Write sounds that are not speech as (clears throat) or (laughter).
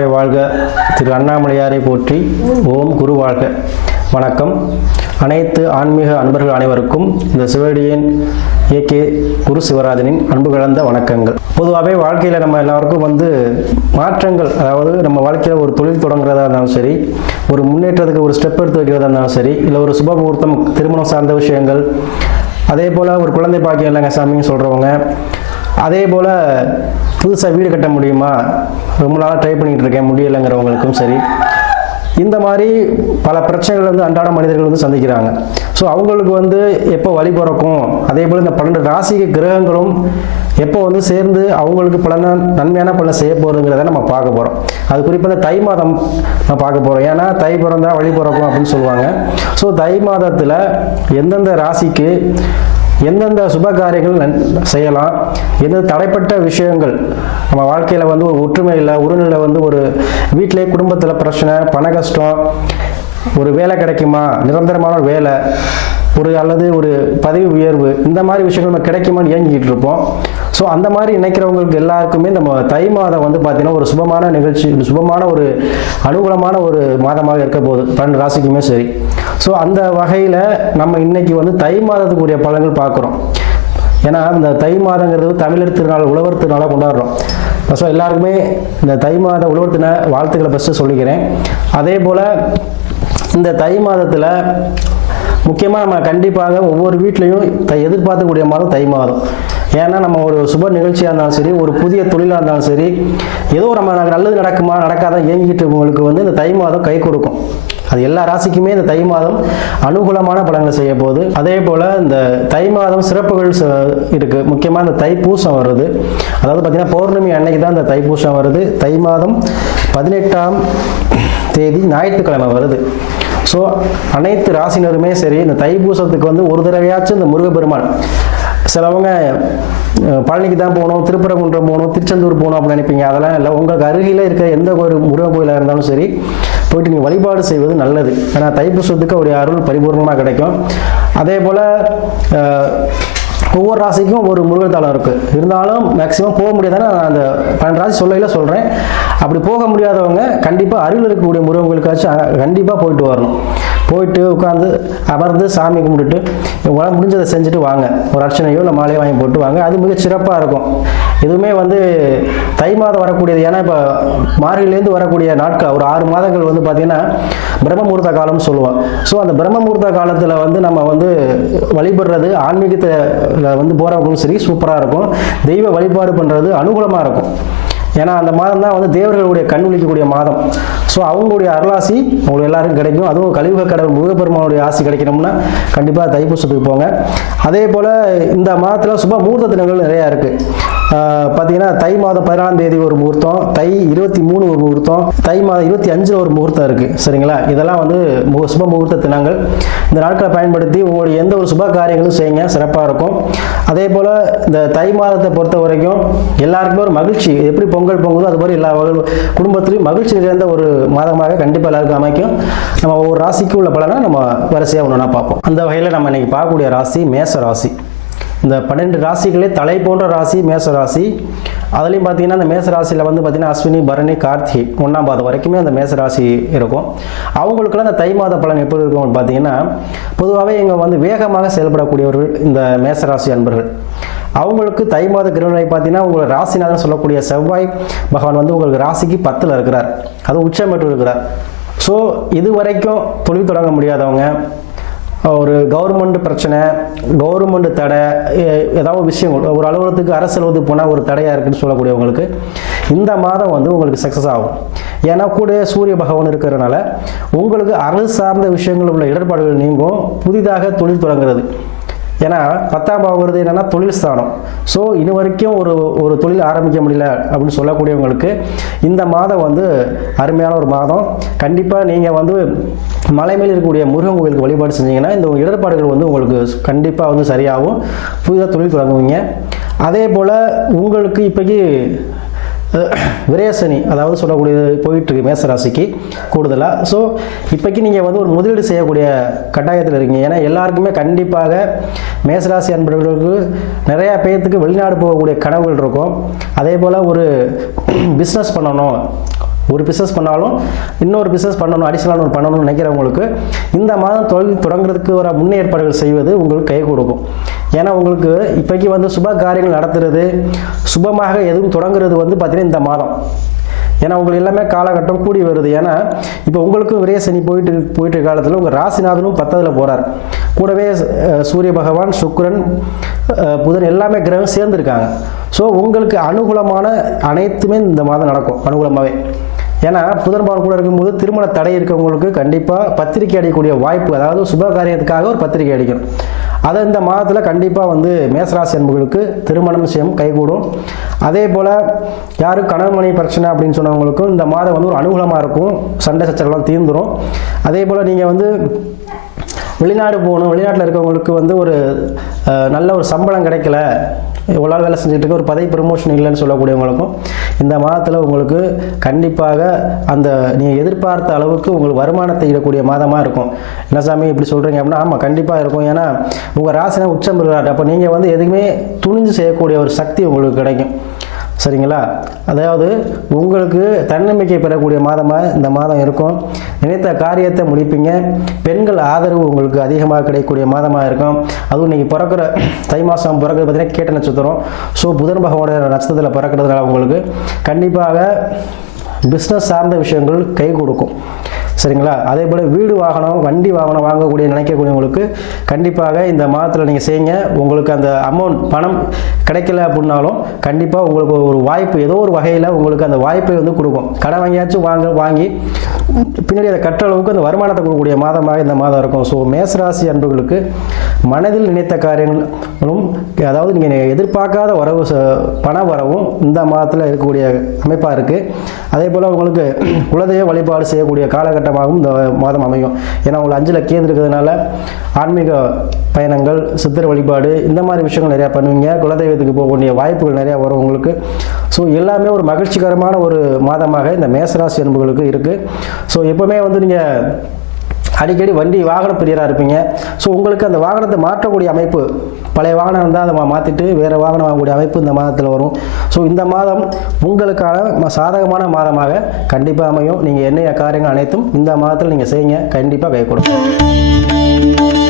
வாழ்க வாழ்க. திரு அண்ணாமலையாரை போற்றி ஓம் குரு வாழ்க. வணக்கம். அனைத்து ஆன்மீக அன்பர்கள் அனைவருக்கும் இந்த சிவடியின் ஏகே குரு சிவராஜனின் அன்பு கலந்த வணக்கங்கள். பொதுவாகவே வாழ்க்கையில் நம்ம எல்லாருக்கும் வந்து மாற்றங்கள் அதாவது நம்ம வாழ்க்கையில் ஒரு தொழில் தொடங்குறதா இருந்தாலும் சரி ஒரு முன்னேற்றத்துக்கு ஒரு ஸ்டெப் எடுத்து வைக்கிறதா இருந்தாலும் சரி இல்லை ஒரு சுப முகூர்த்தம் திருமணம் சார்ந்த விஷயங்கள் அதே போல் ஒரு குழந்தை பாக்கியம் இல்லைங்க சாமின்னு சொல்கிறவங்க அதே போல் புதுசாக வீடு கட்ட முடியுமா? ரொம்ப நாளாக ட்ரை பண்ணிகிட்டு இருக்கேன். முடியலைங்கிறவங்களுக்கும் சரி. இந்த மாதிரி பல பிரச்சனைகள் வந்து அன்றாட மனிதர்கள் வந்து சந்திக்கிறாங்க. ஸோ அவங்களுக்கு வந்து எப்போ வழி பிறக்கும்? அதே போல் இந்த பன்னெண்டு ராசிக்கு கிரகங்களும் எப்போ வந்து சேர்ந்து அவங்களுக்கு பல நன்மையான பலன் செய்ய போகிறதுங்கிறத நம்ம பார்க்க போகிறோம் அது குறிப்பாக இந்த தை மாதம் நம்ம பார்க்க போகிறோம் ஏன்னா தை பிறந்தால் வழி பிறக்கும் அப்படின்னு சொல்லுவாங்க. ஸோ தை மாதத்தில் எந்தெந்த ராசிக்கு எந்தெந்த சுப காரியங்கள் நன்- செய்யலாம் எந்த தடைப்பட்ட விஷயங்கள். நம்ம வாழ்க்கையில் வந்து ஒரு ஒற்றுமை இல்லை உறநிலை வந்து ஒரு வீட்டிலே குடும்பத்தில் பிரச்சனை பண கஷ்டம் ஒரு வேலை கிடைக்குமா நிரந்தரமான ஒரு வேலை ஒரு அல்லது ஒரு பதவி உயர்வு இந்த மாதிரி விஷயங்கள் நம்ம கிடைக்குமான்னு ஏங்கிக்கிட்டு இருப்போம். ஸோ அந்த மாதிரி நினைக்கிறவங்களுக்கு எல்லாருக்குமே நம்ம தை மாதம் வந்து பார்த்தீங்கன்னா ஒரு சுபமான நிகழ்ச்சி சுபமான ஒரு அனுகூலமான ஒரு மாதமாக இருக்க போகுது. பன்னெண்டு ராசிக்குமே சரி. ஸோ அந்த வகையில் நம்ம இன்னைக்கு வந்து தை மாதத்துக்குரிய பலன்கள் பார்க்குறோம். ஏன்னா இந்த தை மாதங்கிறது தமிழர் திருநாள் உழவர் திருநாளாக கொண்டாடுறோம். ஸோ எல்லாருக்குமே இந்த தை மாத உழவர் தின வாழ்த்துக்களை ஃபஸ்ட்டு சொல்லிக்கிறேன். அதே போல் இந்த தை மாதத்தில் முக்கியமாக நம்ம கண்டிப்பாக ஒவ்வொரு வீட்லேயும் தை எதிர்பார்க்கக்கூடிய மாதம் தை மாதம். ஏன்னா நம்ம ஒரு சுப நிகழ்ச்சியாக இருந்தாலும் சரி ஒரு புதிய தொழிலாக இருந்தாலும் சரி ஏதோ நம்ம நல்லது நடக்குமா நடக்காத இயங்கிட்டு இருக்கவங்களுக்கு வந்து இந்த தை மாதம் கை கொடுக்கும். அது எல்லா ராசிக்குமே இந்த தை மாதம் அனுகூலமான பலன்களை செய்ய போகுது. அதே போல் இந்த தை மாதம் சிறப்புகள் இருக்குது முக்கியமாக இந்த தைப்பூசம் வருது. அதாவது பார்த்திங்கன்னா பௌர்ணமி அன்னைக்கு தான் இந்த தைப்பூசம் வருது. தை மாதம் பதினெட்டாம் தேதி ஞாயிற்றுக்கிழமை வருது. ஸோ அனைத்து ராசினருமே சரி இந்த தைப்பூசத்துக்கு வந்து ஒரு தடவையாச்சும் இந்த முருகப்பெருமான் சிலவங்க பழனிக்கு தான் போகணும் திருப்பரங்குன்றம் போகணும் திருச்செந்தூர் போகணும் அப்படின்னு நினைப்பீங்க. அதெல்லாம் இல்லை. உங்களுக்கு அருகில் இருக்கிற எந்த ஒரு முருகன் கோயிலாக இருந்தாலும் சரி போயிட்டு நீங்கள் வழிபாடு செய்வது நல்லது. ஏன்னா தைப்பூசத்துக்கு அவருடைய அருள் பரிபூர்ணமாக கிடைக்கும். அதே போல் ஒவ்வொரு ராசிக்கும் ஒரு முருகன் தலம் இருக்குது இருந்தாலும் மேக்ஸிமம் போக முடியாதானே நான் அந்த பன்னெண்டு ராசி சொல்லையில் சொல்கிறேன் அப்படி போக முடியாதவங்க கண்டிப்பாக அருகில் இருக்கக்கூடிய முருகங்களுக்காச்சும் கண்டிப்பாக போயிட்டு வரணும். போயிட்டு உட்காந்து அமர்ந்து சாமி கும்பிட்டுட்டு உங்களால் முடிஞ்சதை செஞ்சுட்டு வாங்க. ஒரு அர்ச்சனையோ இல்லை மாலையோ வாங்கி போட்டு வாங்க. அது மிக சிறப்பாக இருக்கும். எதுவுமே வந்து தை மாதம் வரக்கூடியது ஏன்னா இப்போ மார்கிலேருந்து வரக்கூடிய நாட்கள் ஒரு ஆறு மாதங்கள் வந்து பார்த்திங்கன்னா பிரம்மமூர்த்த காலம்னு சொல்லுவோம். ஸோ அந்த பிரம்மமூர்த்த காலத்தில் வந்து நம்ம வந்து வழிபடுறது ஆன்மீகத்தை வந்து போகிறவங்களும் சரி சூப்பராக இருக்கும். தெய்வ வழிபாடு பண்ணுறது அனுகூலமாக இருக்கும். ஏன்னா அந்த மாதம் தான் வந்து தேவர்களுடைய கண் விழிக்கக்கூடிய மாதம். ஸோ அவங்களுடைய அருளாசி உங்களுக்கு எல்லாருக்கும் கிடைக்கும். அதுவும் கழிவுக கடவுள் முருகப்பெருமானுடைய ஆசி கிடைக்கணும்னா கண்டிப்பாக தைப்பூசத்துக்கு போங்க. அதே போல் இந்த மாதத்தில் சுப மூர்த்த தினங்கள் நிறையா இருக்குது பார்த்தீங்கன்னா தை மாதம் பதினாலாம் தேதி ஒரு முகூர்த்தம் தை இருபத்தி மூணு ஒரு முகூர்த்தம் தை மாதம் இருபத்தி அஞ்சில் ஒரு முகூர்த்தம் இருக்குது சரிங்களா? இதெல்லாம் வந்து சுப முகூர்த்த தினங்கள். இந்த நாட்களை பயன்படுத்தி உங்களுடைய எந்த ஒரு சுப காரியங்களும் செய்யுங்க சிறப்பாக இருக்கும். அதே போல் இந்த தை மாதத்தை பொறுத்த வரைக்கும் எல்லாருக்குமே ஒரு மகிழ்ச்சி. எப்படி பொங்கல் பொங்குதோ அது மாதிரி எல்லா குடும்பத்திலையும் மகிழ்ச்சி நிறைந்த ஒரு மாதமாக கண்டிப்பாக எல்லாருக்கும் அமைக்கும். நம்ம ஒவ்வொரு ராசிக்கு உள்ள பலனை நம்ம வரிசையாக ஒன்று பார்ப்போம். அந்த வகையில் நம்ம இன்னைக்கு பார்க்கக்கூடிய ராசி மேச ராசி. இந்த பன்னெண்டு ராசிகளே தலை போன்ற ராசி மேச ராசி. அதுலேயும் பார்த்தீங்கன்னா அந்த மேச ராசியில் வந்து பார்த்தீங்கன்னா அஸ்வினி பரணி கார்த்திகை ஒன்றாம் பாதம் வரைக்குமே அந்த மேச ராசி இருக்கும். அவங்களுக்குலாம் அந்த தை மாத பலன் எப்படி இருக்கும் பார்த்தீங்கன்னா பொதுவாகவே இங்கே வந்து வேகமாக செயல்படக்கூடியவர்கள் இந்த மேச ராசி அன்பர்கள். அவங்களுக்கு தை மாத கிரகணை பார்த்தீங்கன்னா உங்களை ராசிநாதன் சொல்லக்கூடிய செவ்வாய் பகவான் வந்து உங்களுக்கு ராசிக்கு பத்தில் இருக்கிறார். அது உச்சம் பெற்று இருக்கிறார் ஸோ இது வரைக்கும் தொழில் தொடங்க முடியாதவங்க ஒரு கவர்மெண்ட் பிரச்சனை கவர்மெண்ட் தடை ஏதாவது விஷயங்கள் ஒரு அலுவலகத்துக்கு அரசு அலுவலகத்துக்கு போனால் ஒரு தடையாக இருக்குன்னு சொல்லக்கூடியவங்களுக்கு இந்த மாதம் வந்து உங்களுக்கு சக்ஸஸ் ஆகும். ஏன்னா கூட சூரிய பகவான் இருக்கிறதுனால உங்களுக்கு அரசு சார்ந்த விஷயங்கள் உள்ள இடர்பாடுகள் நீங்கும் புதிதாக தொழில் தொடங்குறது. ஏன்னா பத்தாம் பாவங்கிறது என்னென்னா தொழில் ஸ்தானம். ஸோ இன்ன வரைக்கும் ஒரு ஒரு தொழில் ஆரம்பிக்க முடியல அப்படின்னு சொல்லக்கூடியவங்களுக்கு இந்த மாதம் வந்து அருமையான ஒரு மாதம். கண்டிப்பாக நீங்கள் வந்து மலை மேல் இருக்கக்கூடிய முருகன் கோவிலுக்கு வழிபாடு செஞ்சீங்கன்னா இந்த இடர்பாடுகள் வந்து உங்களுக்கு கண்டிப்பாக வந்து சரியாகும். புதிதாக தொழில் தொடங்குவீங்க. அதே போல் உங்களுக்கு இப்போக்கி விரயசனி அதாவது சொல்லக்கூடியது போயிட்டுருக்கு மேசராசிக்கு கூடுதலாக ஸோ இப்போக்கி நீங்கள் வந்து ஒரு முதலீடு செய்யக்கூடிய கட்டாயத்தில் இருக்கீங்க. ஏன்னா எல்லாருக்குமே கண்டிப்பாக மேசராசி அன்பர்களுக்கு நிறையா பேர்த்துக்கு வெளிநாடு போகக்கூடிய கனவுகள் இருக்கும். அதே போல் ஒரு (clears throat) பிஸ்னஸ் பண்ணணும். ஒரு பிஸ்னஸ் பண்ணாலும் இன்னொரு பிஸ்னஸ் பண்ணணும் அடிஷனலாக ஒன்று பண்ணணும்னு நினைக்கிறவங்களுக்கு இந்த மாதம் தொழில் தொடங்குறதுக்கு வர முன்னேற்பாடுகள் செய்வது உங்களுக்கு கை கொடுக்கும். ஏன்னா உங்களுக்கு இப்போக்கி வந்து சுப காரியங்கள் நடத்துறது சுபமாக எதுவும் தொடங்குறது வந்து பார்த்தீங்கன்னா இந்த மாதம். ஏன்னா உங்களுக்கு எல்லாமே காலகட்டம் கூடி வருது. ஏன்னா இப்போ உங்களுக்கும் விரைய சனி போயிட்டு போயிட்டு காலத்தில் உங்கள் ராசிநாதனும் பத்ததில் போகிறார் கூடவே சூரிய பகவான் சுக்கிரன் புதன் எல்லாமே கிரகம் சேர்ந்துருக்காங்க. ஸோ உங்களுக்கு அனுகூலமான அனைத்துமே இந்த மாதம் நடக்கும். அனுகூலமாகவே ஏன்னா புதன் பகவான் கூட இருக்கும்போது திருமண தடை இருக்கவங்களுக்கு கண்டிப்பாக பத்திரிக்கை அடிக்கக்கூடிய வாய்ப்பு அதாவது சுப காரியத்துக்காக ஒரு பத்திரிக்கை அடிக்கணும். அதை இந்த மாதத்தில் கண்டிப்பாக வந்து மேசராசி என்பவர்களுக்கு திருமணம் விஷயம் கைகூடும். அதே போல் யாரும் கணவன் மனைவி பிரச்சனை அப்படின்னு சொன்னவங்களுக்கும் இந்த மாதம் வந்து ஒரு அனுகூலமாக இருக்கும். சண்டை சச்சரவுலாம் தீர்ந்துடும் அதே போல் நீங்கள் வந்து வெளிநாடு போகணும் வெளிநாட்டில் இருக்கவங்களுக்கு வந்து ஒரு நல்ல ஒரு சம்பளம் கிடைக்கல இவ்வளோ நாள் வேலை செஞ்சுட்டு இருக்க ஒரு பதவி ப்ரமோஷன் இல்லைன்னு சொல்லக்கூடியவங்களுக்கும் இந்த மாதத்தில் உங்களுக்கு கண்டிப்பாக அந்த நீங்கள் எதிர்பார்த்த அளவுக்கு உங்களுக்கு வருமானத்தை ஈடக்கூடிய மாதமாக இருக்கும். என்ன சாமி இப்படி சொல்கிறீங்க அப்படின்னா ஆமாம் கண்டிப்பாக இருக்கும். ஏன்னா உங்கள் ராசினா உச்சம் இருக்கிறார் அப்போ நீங்கள் வந்து எதுவுமே துணிஞ்சு செய்யக்கூடிய ஒரு சக்தி உங்களுக்கு கிடைக்கும். சரிங்களா? அதாவது உங்களுக்கு தன்னம்பிக்கை பெறக்கூடிய மாதமாக இந்த மாதம் இருக்கும். நினைத்த காரியத்தை முடிப்பீங்க. பெண்கள் ஆதரவு உங்களுக்கு அதிகமாக கிடைக்கக்கூடிய மாதமாக இருக்கும். அதுவும் நீங்கள் பிறக்கிற தை மாதம் பிறக்கிறது பார்த்தீங்கன்னா கேட்ட நட்சத்திரம். ஸோ புதன் பகவானோட நட்சத்திரத்தில் பிறக்கிறதுனால உங்களுக்கு கண்டிப்பாக பிஸ்னஸ் சார்ந்த விஷயங்கள் கை கொடுக்கும். சரிங்களா? அதே போல் வீடு வாகனம் வண்டி வாகனம் வாங்கக்கூடிய நினைக்கக்கூடியவங்களுக்கு கண்டிப்பாக இந்த மாதத்தில் நீங்கள் செய்யுங்க. உங்களுக்கு அந்த அமௌண்ட் பணம் கிடைக்கல அப்படின்னாலும் கண்டிப்பாக உங்களுக்கு ஒரு வாய்ப்பு ஏதோ ஒரு வகையில் உங்களுக்கு அந்த வாய்ப்பை வந்து கொடுக்கும். கடன் வாங்கியாச்சும் வாங்க வாங்கி பின்னாடி அதை கட்டுற அளவுக்கு அந்த வருமானத்தை கொடுக்கக்கூடிய மாதமாக இந்த மாதம் இருக்கும். ஸோ மேசராசி அன்புகளுக்கு மனதில் நினைத்த காரியங்களும் அதாவது நீங்கள் எதிர்பார்க்காத வரவு ச- பண வரவும் இந்த மாதத்தில் இருக்கக்கூடிய அமைப்பாக இருக்குது அதே போல் உங்களுக்கு குலதெய்வ வழிபாடு செய்யக்கூடிய காலகட்டம் காலகட்டமாகவும் இந்த மாதம் அமையும். ஏன்னா உங்களுக்கு அஞ்சில் கேந்திருக்கிறதுனால ஆன்மீக பயணங்கள் சித்தர் வழிபாடு இந்த மாதிரி விஷயங்கள் நிறையா பண்ணுவீங்க. குலதெய்வத்துக்கு போகக்கூடிய வாய்ப்புகள் நிறையா வரும் உங்களுக்கு. ஸோ எல்லாமே ஒரு மகிழ்ச்சிகரமான ஒரு மாதமாக இந்த மேசராசி அன்புகளுக்கு இருக்குது ஸோ எப்போவுமே வந்து நீங்கள் அடிக்கடி வண்டி வாகன பிரியராக இருப்பீங்க. ஸோ உங்களுக்கு அந்த வாகனத்தை மாற்றக்கூடிய அமைப்பு பழைய வாகனம் இருந்தால் அதை மாற்றிட்டு வேறு வாகனம் வாங்கக்கூடிய அமைப்பு இந்த மாதத்தில் வரும். ஸோ இந்த மாதம் உங்களுக்கான சாதகமான மாதமாக கண்டிப்பாக அமையும். நீங்கள் என்னைய காரியங்கள் அனைத்தும் இந்த மாதத்தில் நீங்கள் செய்யுங்க. கண்டிப்பாக கை கொடுக்கும்